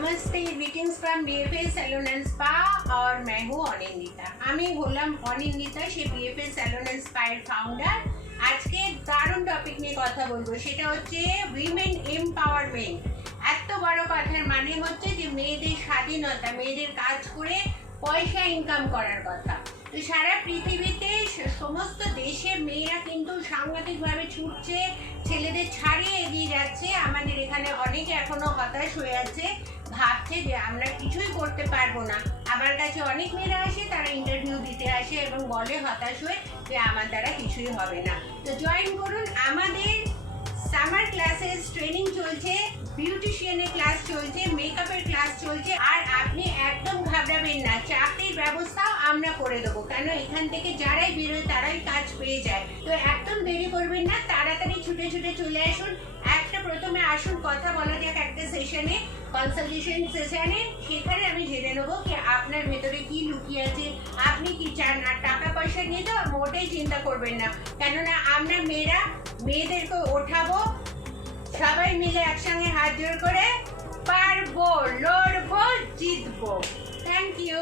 नमस्ते, greetings from BFA salon and spa और मैं हूँ অনিন্দিতা। আমি হলাম অনিন্দিতা, সে বিএফএ স্যালুন এন্ড স্পার ফাউন্ডার। আজকে দারুণ টপিক নিয়ে কথা বলবো, সেটা হচ্ছে উইমেন এমপাওয়ারমেন্ট। এত বড় কথার মানে হচ্ছে যে মেয়েদের স্বাধীনতা, মেয়েদের কাজ করে পয়সা ইনকাম করার কথা। তো সারা পৃথিবীতে সমস্ত দেশের মেয়েরা কিন্তু সাংঘাতিকভাবে ছুটছে, ছেলেদের ছাড়িয়ে এগিয়ে যাচ্ছে। আমাদের এখানে অনেকে এখনো হতাশ হয়ে আছে, ভাবছে যে আমরা কিছুই করতে পারবো না। আমার কাছে অনেক মেয়েরা আসে, তারা ইন্টারভিউ দিতে আসে এবং বলে হতাশ হয়ে যে আমার দ্বারা কিছুই হবে না। তো জয়েন করুন, আমাদের সামার ক্লাসেস ট্রেনিং চলছে, বিউটিশিয়ানের ক্লাস চলছে, মেকআপের ক্লাস চলছে। আর আপনি একদম ঘাবড়াবেন না, চাকরির ব্যবস্থাও আমরা করে দেবো, কেন এখান থেকে যারাই বেরোয় তারাই কাজ পেয়ে যায়। তো একদম দেরি করবেন না, তাড়াতাড়ি ছুটে ছুটে চলে আসুন। প্রথমে আসুন, কথা বলা যাক একটা সেশনে, কনসালটেশন সেশনে। সেখানে আমি জেনে নেবো কি আপনার ভেতরে কি লুকিয়ে আছে, আপনি কি চান। আর টাকা পয়সা নিয়ে তো মোটেই চিন্তা করবেন না, কেননা আমরা মেয়েদেরকে ওঠাবো, সবাই মিলে একসঙ্গে হাত জোড় করে পারবো, লড়বো, জিতবো। Thank you.